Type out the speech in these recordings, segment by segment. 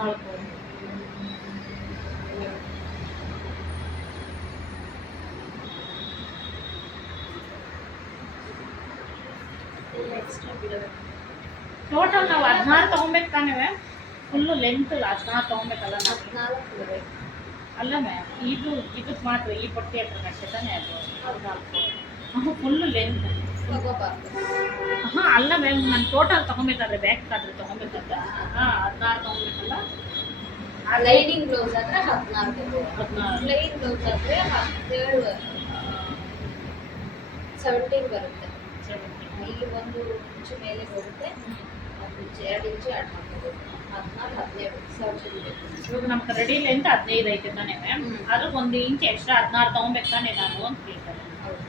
14 total ನಾವು 16 ತಗೊಬೇಕು ತಾನೇ ಮ್ಯಾಮ್? ಫುಲ್ಲು ಲೆಂತ್ 16 ತಗೊಬೇಕಲ್ಲ ನಾವು? 14 ಅಲ್ಲ ಮ್ಯಾಮ್, ಇದು ಮಾತ್ರ ಈ ಪಟ್ಟಿ ಹತ್ರ ಅಷ್ಟೇ ತಾನೇ ಅದು 14? ಫುಲ್ಲು ಲೆಂತ್ ತಗೋಬಾರ್ದು. ಅಲ್ಲ ಮ್ಯಾಮ್, ನಾನು ಟೋಟಲ್ ತಗೊಬೇಕಾದ್ರೆ ಬ್ಯಾಕ್ ಆದ್ರೆ ತಗೊಬೇಕಲ್ಲ? 16 ತಗೊಬೇಕಲ್ಲ? ಲೈನಿಂಗ್ ಬ್ಲೌಸ್ ಆದ್ರೆ 14 ತಗೋ. 16 ಪ್ಲೈನ್ ಬ್ಲೌಸ್ ಆದ್ರೆ 17 17 ಬರುತ್ತೆ. ಇಲ್ಲಿ ಒಂದು ಇಂಚು ಮೇಲೆ ಹೋಗುತ್ತೆ, ಒಂದು ಇಂಚು 2 ಇಂಚು ಆ್ಯಡ್ ಮಾಡ್ಕೋಬೇಕು. 14 17 ಇವಾಗ ನಮ್ಗೆ ರೆಡಿ ಲೆಂತ್ 15 ಐತೆ ತಾನೇ ಮ್ಯಾಮ್? ಅದಕ್ಕೆ 1 ಇಂಚ್ ಎಕ್ಸ್ಟ್ರಾ 16 ತಗೊಬೇಕು ತಾನೇ ನಾನು ಅಂತ ಕೇಳ್ತಾರೆ. ಹೌದು.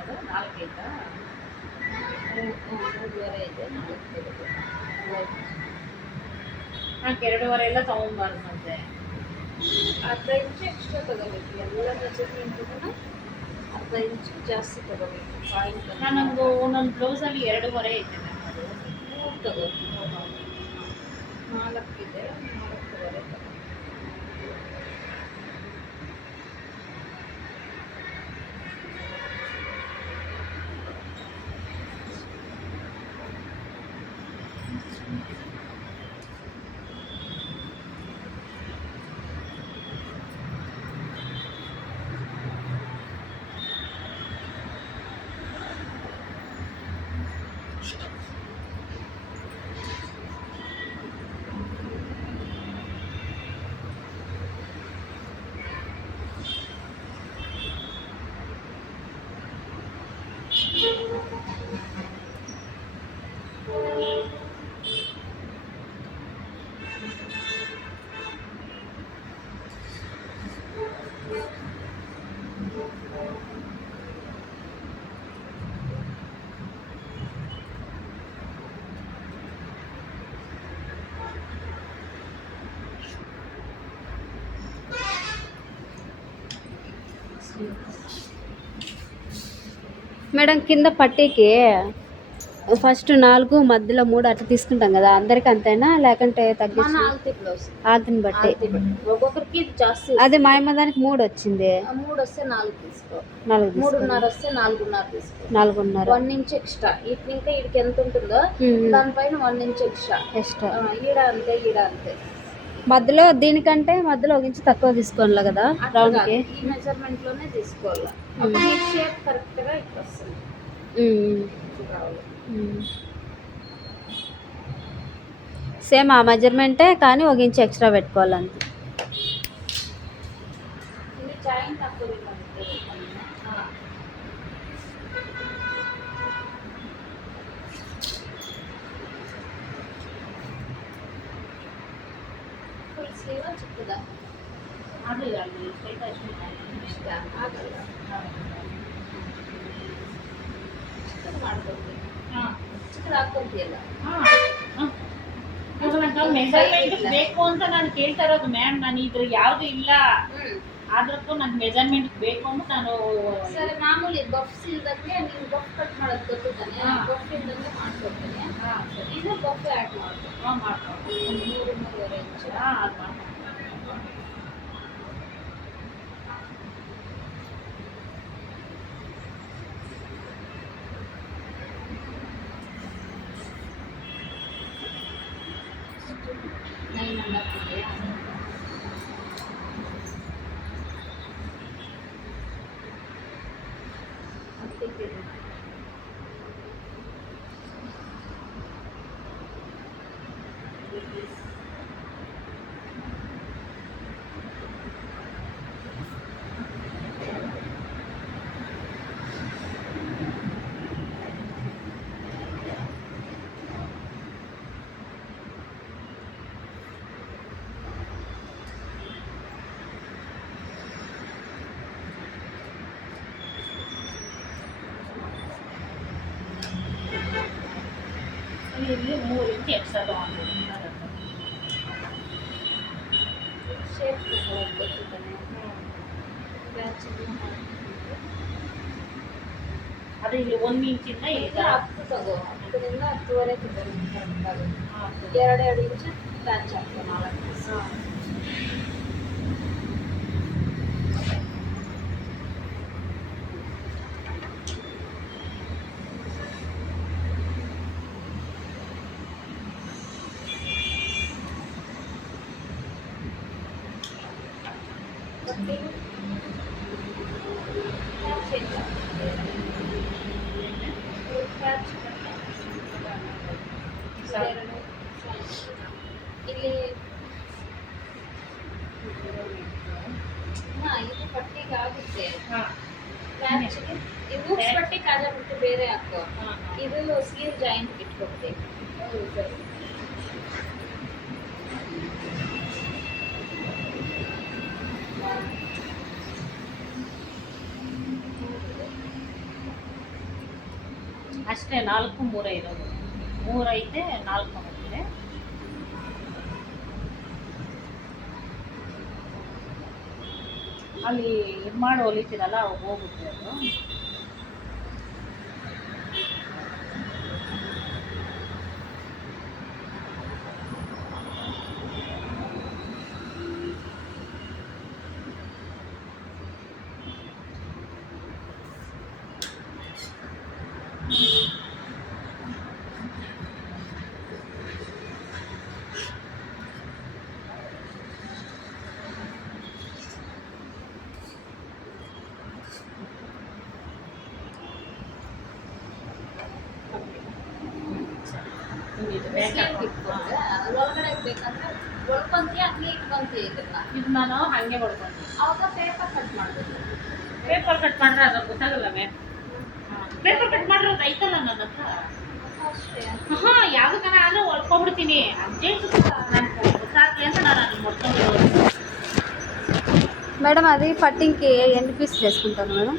ಅದು 4 ಐತಾ? 3.5 ಇದೆ, 4 ಇದೆ. ಹಾಗೆ 2.5 ಎಲ್ಲ ತಗೊಂಬಾರ್ದು ಮತ್ತೆ. ಅರ್ಧ ಇಂಚು ಎಕ್ಸ್ಟ್ರಾ ತಗೋಬೇಕು. ಎಲ್ಲ ಮೆಜರ್ಮೆಂಟ್ಗೂ ಅರ್ಧ ಇಂಚು ಜಾಸ್ತಿ ತಗೋಬೇಕು. ಪಾಯಿಂಟ್ ನನಗೆ ಒಂದೊಂದು ಬ್ಲೌಸಲ್ಲಿ 2.5 ಐತೆ ಮ್ಯಾಮ್. ಅದು 3 ತಗೋ. 4 ಇದೆ, 4.5 ತಗೋ. మేడం కింద పట్టీకి ఫస్ట్ 4 మధ్యలో 3 అట్లా తీసుకుంటాం కదా, అందరికి అంతేనా లేకంటే తగ్గించి? ఆల్తిని బట్టి ఒక్కొక్కరికి జాస్తి. అదే మా అమ్మ దానికి 3 వచ్చింది. 3 వస్తే 4 తీసుకో. 4 తీసుకో. 3.5 వస్తే 4.5 తీసుకో. 4.5 1 ఇంచ్ ఎక్స్ట్రా. ఇటు ఇంకా ఇడికి ఎంత ఉంటుందో దానిపైన 1 ఇంచ్ ఎక్స్ట్రా. ఈడ అంతే, ఈడ అంతే. మధ్యలో దీనికంటే మధ్యలో 1 ఇంచ్ తక్కువ తీసుకోవాలి కదా రౌండ్ కి. ఈ మెజర్మెంట్ లోనే తీసుకోవాలి. అప్పుడు ఈ షేప్ కరెక్ట్ గా ఇక్కడ వస్తుంది. సేమ్ ఆ మెజర్మెంటే కానీ 1 ఇంచ్ ఎక్స్ట్రా పెట్టుకోవాలంతే. ఇది జాయింట్ తక్కువ ఫుల్ స్లీవ్ చిಕ್ಕదా? ಅದು ಅಲ್ಲಿ ಸ್ವಲ್ಪ ಇಷ್ಟ ಆಗಲ್ಲ. ಚಿಕ್ಕದು ಮಾಡ್ಕೊಳ್ತೀನಿ. ಚಿಕ್ಕದು ಹಾಕ್ಕೊಂತೀಯಲ್ಲ? ಇವಾಗ ನಂಗೆ ಮೆಜರ್ಮೆಂಟ್ ಬೇಕು ಅಂತ ನಾನು ಕೇಳ್ತಾ ಇರೋದು ಮ್ಯಾಮ್. ನಾನು ಇದ್ರ ಯಾವುದು ಇಲ್ಲ, ಆದ್ರಕ್ಕೂ ನಂಗೆ ಮೆಜರ್ಮೆಂಟ್ ಬೇಕು ಅಂತ ನಾನು. ಸರಿ, ಮಾಮೂಲಿ ಬಫ್ಸ್ ಇಲ್ದಂಗೆ ನೀವು ಬಫ್ ಕಟ್ ಮಾಡೋದು ಗೊತ್ತಾನೆ, ಬಫ್ ಇಲ್ದಂಗೆ ಮಾಡ್ಕೊಡ್ತೀನಿ. ಇದು ಬಫ್ ಆ್ಯಡ್ ಮಾಡ್ತೀನಿ. ಮಾಡ್ಕೊಂಡು 3-3.5 ಇಂಚು. ಅದು ಮಾಡ್ಕೊಂಡು ಇಲ್ಲಿ 3 ಇಂಚ್ ಎಕ್ಸ್ಟ್ರಾ ತಗೊಂಡಿದ್ದೀನಿ. ಶೇಪ್ ತಗೊಳ್ಳೋದು ಗೊತ್ತಾನೆ. ಅದು ಇಲ್ಲಿ 1 ಇಂಚಿಂದ ಈ ಥರ 10 ತಗೋ, 10ರಿಂದ 10.5 ತಗೋ. 2 ಇಂಚು ಪ್ಯಾಚ್ ಹಾಕ್ತೀನಿ. 4 ಇಲ್ಲಿ ಇದು ಪಟ್ಟಿಗೆ ಆಗುತ್ತೆ. ಪ್ಯಾಚ್ಗೆ ಇದು ಪಟ್ಟಿಗೆ ಆಗುತ್ತೆ, ಬೇರೆ ಹಾಕೋ. ಇದು ಸ್ಲೀವ್ ಜಾಯಿಂಟ್ ಇಟ್ಕೊಡ್ಬೇಕು. ಅಷ್ಟೇ 4-3 ಇರೋದು. 3 ಐತೆ, 4 ಬರುತ್ತೆ. ಅಲ್ಲಿ ಇದು ಮಾಡಿ ಹೊಲಿತೀರಲ್ಲ ಅವಾಗ ಹೋಗುತ್ತೆ ಅದು. ಒಳಗಡೆ ಬೇಕಂದ್ರೆ ಒಳ್ಕೊಂತೀಯ, ಹಂಗೆ ಇಟ್ಕೊಂತೀಯ. ಇದು ನಾನು ಹಾಗೆ ಹೊಡ್ಕೊಂತೀನಿ. ಅವಾಗ ಪೇಪರ್ ಕಟ್ ಮಾಡಬೇಕು. ಪೇಪರ್ ಕಟ್ ಮಾಡಿದ್ರೆ ಅದು ಗೊತ್ತಾಗಲ್ಲ ಮ್ಯಾಮ್. ಪೇಪರ್ ಕಟ್ ಮಾಡಿರೋದು ಐತಲ್ಲ ನನ್ನ ಹತ್ರ. ಅಷ್ಟೇ. ಯಾವ್ದಕ್ಕನ ಆದ್ರೂ ಹೊಡ್ಕೊಂಡ್ಬಿಡ್ತೀನಿ. ಅರ್ಜೆಂಟ್ ನನಗೆ ಗೊತ್ತಾಗಲಿ ಅಂತ ನಾನು ಅದನ್ನ ಹೊಡ್ಕೊಂಡಿರೋದು. మేడం అది పట్టింగ్కి ఎన్ని పీస్ చేసుకుంటాను మేడం?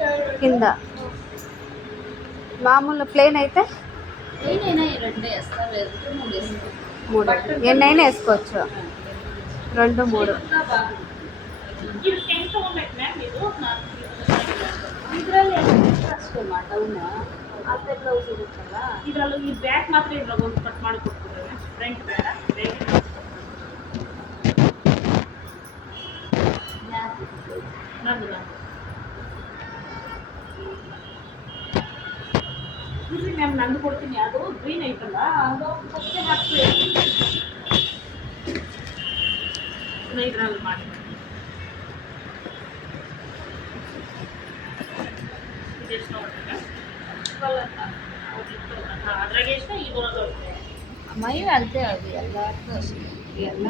2 కింద మామూలు ప్లేన్ అయితే నేనైనా 2 వేస్తా, లేదంటే 3 వేస్తా. 3 ఎన్నైనా వేసుకోవచ్చు. 2 3 ಇದು 10 ತಗೊಂಡ್ಬೇಕು ಮ್ಯಾಮ್. ಇದು ಇದರಲ್ಲಿ ಅಷ್ಟೇ ಡೌನು. ಅದೇ ಬ್ಲೌಸ್ ಇರುತ್ತಲ್ಲ, ಇದರಲ್ಲಿ ಈ ಬ್ಯಾಕ್ ಮಾತ್ರ ಇದ್ರಾಗ ಒಂದು ಕಟ್ ಮಾಡಿ ಕೊಟ್ಬಿಡ್ತಾರೆ. ಫ್ರಂಟ್ ಬೇಡ, ನಂದು ಇರ್ರಿ ಮ್ಯಾಮ್, ನಂದು ಕೊಡ್ತೀನಿ. ಅದು ಗ್ರೀನ್ ಐತಲ್ಲ, ಅದು ಫಸ್ಟೇ ಹಾಕ್ತೀವಿ. ಇದ್ರಲ್ಲಿ ಮಾಡಿ ಇದೆಷ್ಟು ನೋಡ್ರಿ ಅದ್ರಾಗ ಎಷ್ಟು ಈಗ ಬರೋದು. ಮೈ ಅಳತೆ ಅದು ಎಲ್ಲರಿಗೂ ಅಷ್ಟೇ. ಎಲ್ಲ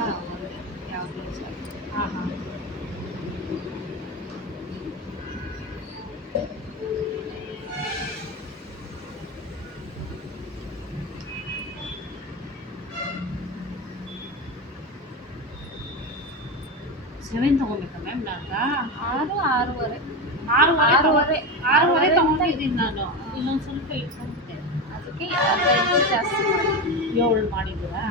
ಯಾವ ಬ್ಲೌಸ್ ಹಾಂ ಹಾಂ. ಸೆವೆನ್ ತಗೋಬೇಕಾ ಮ್ಯಾಮ್? ನಾನು 6-6.5. ಆರೂವರೆ ಆರೂವರೆ ತಗೊಂಡಿದ್ದೀನಿ ನಾನು. ಇನ್ನೊಂದು ಸ್ವಲ್ಪ ಇಟ್ಕೊಂಡೆ. ಅದಕ್ಕೆ ಅರ್ಧ ಇಂಚು ಜಾಸ್ತಿ ಮಾಡಿ 7 ಮಾಡಿದ್ದೀರಾ?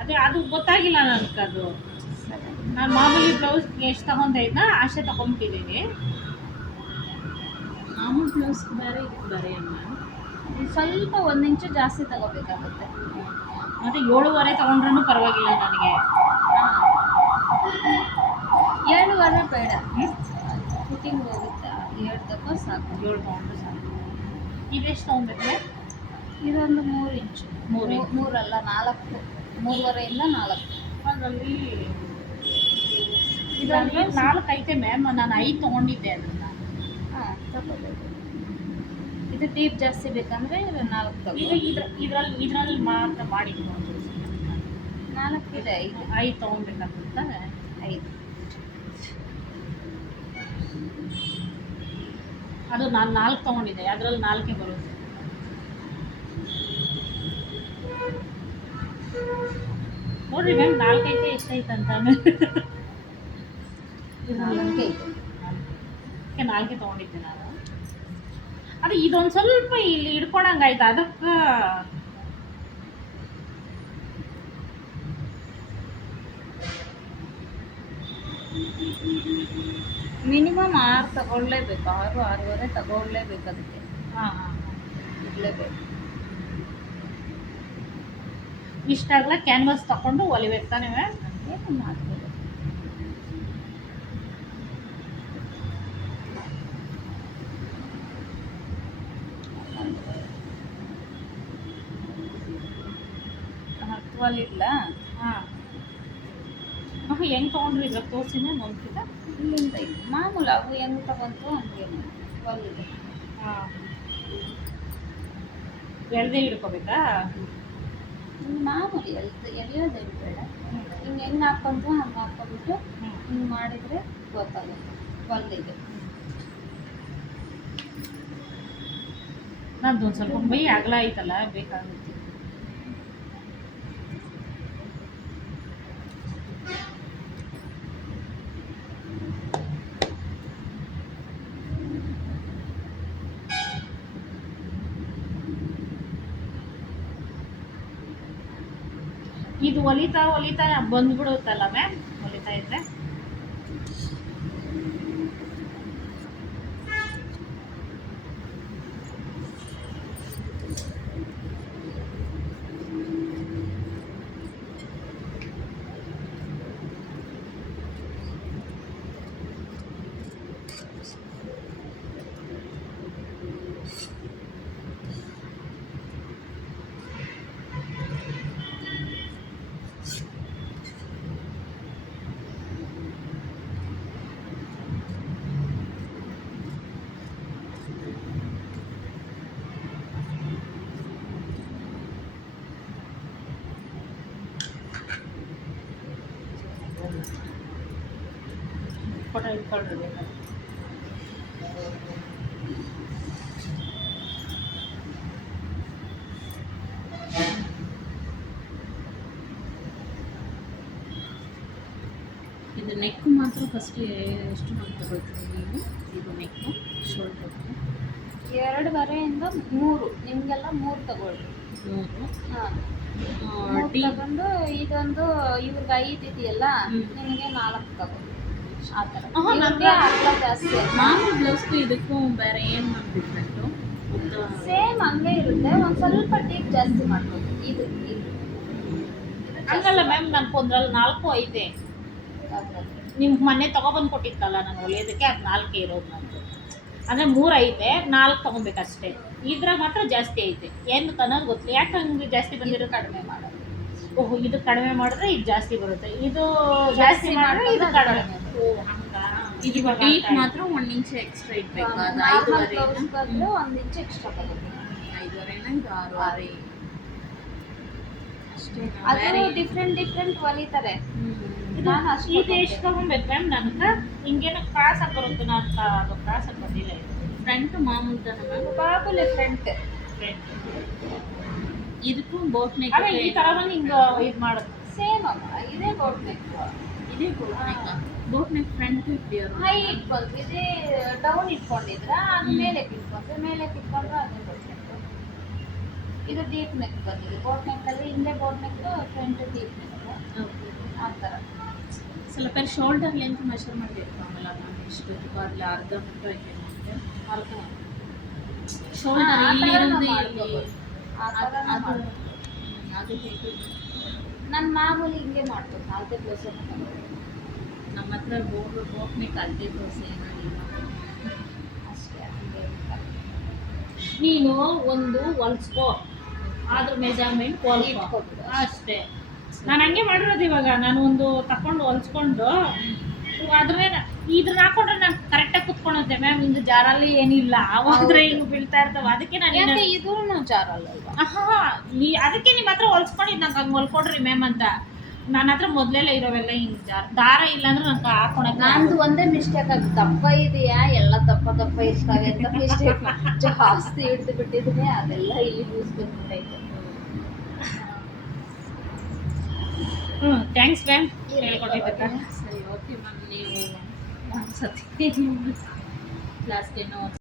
ಅದೇ ಅದು ಗೊತ್ತಾಗಿಲ್ಲ ನನಗದು. ಸರಿ. ನಾನು ಮಾಮೂಲಿ ಬ್ಲೌಸ್ಗೆ ಎಷ್ಟು ತಗೊಂಡೆ ಇದ್ನ ಅಷ್ಟೇ ತಗೊಂಬಿಟ್ಟಿದ್ದೀನಿ. ಮಾಮೂಲಿ ಬ್ಲೌಸ್ ಬೇರೆ ಇದಕ್ಕೆ ಬೇರೆ ಅಮ್ಮ. ಸ್ವಲ್ಪ 1 ಇಂಚು ಜಾಸ್ತಿ ತಗೋಬೇಕಾಗುತ್ತೆ. ಮತ್ತು 7.5 ತಗೊಂಡ್ರೂ ಪರವಾಗಿಲ್ಲ ನನಗೆ. 7.5 ಬೇಡ, ಫಿಟ್ಟಿಂಗ್ ಹೋಗುತ್ತೆ. 7 ತಗೋ ಸಾಕು. 7 ತಗೊಂಡ್ರೆ ಸಾಕು. ಇದೆಷ್ಟು ತೊಗೊಬೇಕು? ಇದೊಂದು 3 ಇಂಚು. 3 ಇಂಚು. 3 ಅಲ್ಲ 4, 3.5 ಇಂದ 4. ಅದರಲ್ಲಿ ಇದರಲ್ಲಿ 4 ಐತೆ ಮ್ಯಾಮ್. ನಾನು 5 ತೊಗೊಂಡಿದ್ದೆ ಅದನ್ನು. ಹಾಂ ತಗೋಬೇಕು. ಇದು ಡೀಪ್ ಜಾಸ್ತಿ ಬೇಕಂದರೆ 4 ತಗೋ. ಈಗ ಇದರಲ್ಲಿ ಮಾತ್ರ ಮಾಡಿ 4 ಇದೆ, 5 ತೊಗೊಬೇಕಾಗುತ್ತೆ. 5. ಅದು ನಾನು 4 ತೊಗೊಂಡಿದ್ದೆ, ಅದರಲ್ಲಿ 4 ಬರುತ್ತೆ. ನೋಡ್ರಿ ಮ್ಯಾಮ್ 4 ಐತೆ ಎಷ್ಟೈತೆ ಅಂತ. 4 ಇದೆ. 4 ತೊಗೊಂಡಿದ್ದೆ ನಾನು. ಅದು ಇದೊಂದು ಸ್ವಲ್ಪ ಇಲ್ಲಿ ಹಿಡ್ಕೊಳಂಗಾಯ್ತು ಅದಕ್ಕೆ. ಮಿನಿಮಮ್ 6 ತಗೊಳ್ಳೇಬೇಕು. 6, 6.5 ತಗೊಳ್ಳೇಬೇಕು. ಅದಕ್ಕೆ ಹಾಂ ಹಾಂ ಇಡಲೇಬೇಕು. ಇಷ್ಟಾಗಲ್ಲ ಕ್ಯಾನ್ವಾಸ್ ತಗೊಂಡು ಹೊಲಿಬೇಕು ತಾನೇ ಮ್ಯಾಮ್? ಏನು ಮಾಡ್ಬೋದು. ಇಲ್ಲ ಹಾಂ ಹೆಂಗೆ ತೊಗೊಂಡ್ರಿ ಇದ್ರಾಗ ತೋರಿಸಿನೇ ನೋಡ್ತಿದ್ದ. ಇಲ್ಲಿಂದ ಇಲ್ಲಿ ಮಾಮೂಲು ಅವು ಹೆಂಗೆ ತಗೊಂತು ಹಂಗೇನು ಹೊಲಿದೆ. ಹಾಂ ಎಳ್ದೇ ಹಿಡ್ಕೋಬೇಕಾ? ಮಾಮೂಲಿ ಎಳೆಯೋದೇನು ಬೇಡ. ಹಿಂಗೆ ಹೆಂಗೆ ಹಾಕ್ಕೊಂಡ್ರು ಹಂಗೆ ಹಾಕ್ಕೊಂಡ್ಬಿಟ್ಟು ಹಿಂಗೆ ಮಾಡಿದರೆ ಗೊತ್ತಾಗುತ್ತೆ ಹೊಲಿದೆ. ನಂದು ಒಂದು ಸ್ವಲ್ಪ ಮೈ ಅಗಲ ಐತಲ್ಲ ಬೇಕಾಗುತ್ತೆ. ಇದು ಹೊಲಿತಾ ಬಂದ್ಬಿಡುತ್ತಲ್ಲ ಮ್ಯಾಮ್ ಹೊಲಿತಾ ಇದ್ರೆ? ಫೋಟೋ ಇಟ್ಕೊಳ್ರಿ ಬೇಕಾದ್ರೆ. ಇದು ನೆಕ್ ಮಾತ್ರ ಫಸ್ಟ್ ಎಷ್ಟು ಮಾಡಿ ತಗೊಳ್ತೀವಿ ನೀವು? ಇದು ನೆಕ್ಕು ಶೋಲ್ಡರ್ 2.5ಇಂದ 3 ನಿಮಗೆಲ್ಲ 3 ತಗೊಳ್ಳಿ. 3. ಹಾಂ ಡಿ ತಗೊಂಡು ಇದೊಂದು ಇವ್ರಿಗೆ 5 ಇದೆಯಲ್ಲ ನಿಮಗೆ 4 ತಗೋ. ಆ ಥರ ನನಗೆ ಅಗಲ ಜಾಸ್ತಿ. ಮಾಮೂಲಿ ಬ್ಲೌಸ್ಗೂ ಇದಕ್ಕೂ ಬೇರೆ ಏನು ಮಾಡಿ ಡಿಫ್ರೆಂಟು? ಸೇಮ್ ಹಂಗೆ ಇರುತ್ತೆ, ಒಂದು ಸ್ವಲ್ಪ ಡೀಪ್ ಜಾಸ್ತಿ ಮಾಡ್ಬೋದು. ಇದು ಹಂಗಲ್ಲ ಮ್ಯಾಮ್, ನನಗೆ ಒಂದ್ರಲ್ಲಿ 4 ಐತೆ. ನಿಮ್ಗೆ ಮೊನ್ನೆ ತೊಗೊಬಂದು ಕೊಟ್ಟಿತ್ತಲ್ಲ ನಾನು ಹೊಲಿಯೋದಕ್ಕೆ, ಅದು 4 ಇರೋದು ನಂದು. ಅಂದರೆ 3 ಐತೆ, 4 ತೊಗೊಬೇಕಷ್ಟೇ. ಇದ್ರಾಗ ಮಾತ್ರ ಜಾಸ್ತಿ ಐತೆ. ಏನು ಅನ್ನೋದು ಗೊತ್ತಿಲ್ಲ, ಯಾಕೆ ಹಂಗೆ ಜಾಸ್ತಿ ಬಂದಿರೋ? ಕಡಿಮೆ ಮಾಡೋದು. ಓಹೋ, ಇದು ಕಡಿಮೆ ಮಾಡಿದ್ರೆ ಇದು ಜಾಸ್ತಿ ಬರುತ್ತೆ, ಇದು ಜಾಸ್ತಿ ಮಾಡಿದ್ರೆ ಇದು ಕಡಿಮೆ. ಓ ಹಂಗಾ? ಇದು ಡೀಪ್ ಮಾತ್ರ 1 ಇಂಚ್ ಎಕ್ಸ್ಟ್ರಾ ಇಡಬೇಕು. ಅದು 5.5 1 ಇಂಚ್ ಎಕ್ಸ್ಟ್ರಾ ತಗೋಬೇಕು. 5.5 ಇದು 6.5 ಅಷ್ಟೇ. ಅದು ಡಿಫ್ರೆಂಟ್ ಹೊಲಿತಾರೆ. ನಾನು ಅಷ್ಟು ಇದು ಎಷ್ಟು ತಗೊಬೇಕು ಮ್ಯಾಮ್? ನನಗೆ ಹಿಂಗೇನೋ ಕ್ರಾಸ್ ಆಗಿ ಬರುತ್ತೆ. ನಾನು ಅದು ಕ್ರಾಸ್ ಆಗಿ ಬಂದಿಲ್ಲ. ಫ್ರಂಟ್ ಮಾಮೂಲಿ ತಾನೆ ಮ್ಯಾಮ್? ಬಾಬುಲಿ ಫ್ರಂಟ್. ಇದಕ್ಕೂ ಬೋಟ್ ನೆಕ್ ಈ ಥರ ಬಂದು ಹಿಂಗೆ ಇದು ಮಾಡೋದು. ಸೇಮ್ ಅಮ್ಮ, ಇದೇ ಬೋಟ್ ನೆಕ್. ಇದೇ boat neck. Boat neck front ಇಟ್ಟಿರೋದು ಹೈ ಇಟ್ಕೊಳ್ತು ಇದೇ ಡೌನ್ ಇಟ್ಕೊಂಡಿದ್ರ ಅದು ಮೇಲೆ ಇಟ್ಕೊಂಡ್ರೆ ಮೇಲೆ ಇಟ್ಕೊಂಡ್ರೆ ಅದೇ ಬೋಟ್ ನೆಕ್. ಇದು ಡೀಪ್ ನೆಕ್ ಬಂದಿದೆ. ಬೋಟ್ ನೆಕ್ ಅಲ್ಲಿ ಹಿಂದೆ boat neck front deep neck ಆ ಥರ. ಸ್ವಲ್ಪ ಶೋಲ್ಡರ್ ಲೆಂತ್ ಮೆಷರ್ ಮಾಡಬೇಕು ಆಮೇಲೆ ನಾನು ಇಷ್ಟು ಬರಲಿ ಅರ್ಧ ಮೀಟರ್ ಐತೆ ಅರ್ಧ ಶೋಲ್ಡರ್ ಆ ಥರನೂ ಇಲ್ಲಿರೋದು ಮಾಡ್ಕೋಬೋದು. ಆ ಥರನೂ ಅದು ಮಾಡ್ಬೋದು. ಅದು ಹೇಗೆ ನಾನು ಮಾಮೂಲಿ ಹಿಂಗೆ ಮಾಡ್ಬೋದು. ಅಳತೆ ಬ್ಲೌಸ್ ನಮ್ಮ ಹತ್ರ ಬೋಟ್ ನೆಕ್ ಅಳತೆ ದೋಸೆ ಏನಿಲ್ಲ. ಅಷ್ಟೇ ಹಂಗೆ ನೀನು ಒಂದು ಹೊಲ್ಸ್ಕೋ ಅದ್ರ ಮೆಜರ್ಮೆಂಟ್ ಹೊಲ್ಸ್ಕೋ ಇಟ್ಕೊಬಿಡು ಅಷ್ಟೇ. ನಾನು ಹಂಗೆ ಮಾಡಿರೋದು ಇವಾಗ. ನಾನು ಒಂದು ತಕೊಂಡು ಹೊಲ್ಸ್ಕೊಂಡು ಅದ್ರೇ ಇದ್ರನ್ನ ಹಾಕೊಂಡ್ರೆ ನಾನು ಕರೆಕ್ಟಾಗಿ ಕುತ್ಕೊಳುತ್ತೆ ಮ್ಯಾಮ್. ಇಂದು ಜಾರಲ್ಲಿ ಏನಿಲ್ಲ ಅವಾದ್ರೆ ಹಿಂಗೆ ಬೀಳ್ತಾ ಇರ್ತಾವ. ಅದಕ್ಕೆ ನಾನು ಯಾಕೆ ಇದೂ ಜಾರಲ್ವಾ? ನೀ ಅದಕ್ಕೆ ನಿಮ್ಮ ಹತ್ರ ಹೊಲ್ಸ್ಕೊಂಡಿದ್ದು ನಂಗೆ ಹಂಗೆ ಹೊಲ್ಕೊಡ್ರಿ ಮ್ಯಾಮ್ ಅಂತ. ನನ್ನ ಹತ್ರ ಮೊದಲೆಲ್ಲ ಇರೋವೆಲ್ಲ ಹಿಂಗೆ ದಾರ ಇಲ್ಲ ಅಂದ್ರೆ ನಂಗೆ ಹಾಕೊಳಕ್ಕೆ ನಂದು ಒಂದೇ ಮಿಸ್ಟೇಕ್ ಆಗಿ ದಪ್ಪ ಇದೆಯಾ ಎಲ್ಲ ದಪ್ಪ ದಪ್ಪ ಇರ್ತಾವೆ ಅಂತ ಮಿಸ್ಟೇಕ್ ಜಾಸ್ತಿ ಹಿಡ್ದು ಬಿಟ್ಟಿದ್ರೆ ಅದೆಲ್ಲ ಇಲ್ಲಿ ಯೂಸ್ ಬಂದ್ಬಿಟ್ಟೈತೆ. ಥ್ಯಾಂಕ್ಸ್ ಮ್ಯಾಮ್ ಹೇಳ್ಕೊಟ್ಟಿದ್ದಕ್ಕ. ಸರಿ ಓಕೆ ಮ್ಯಾಮ್. ನೀವು ಒಂದ್ಸತಿ ಕ್ಲಾಸ್ಗೆ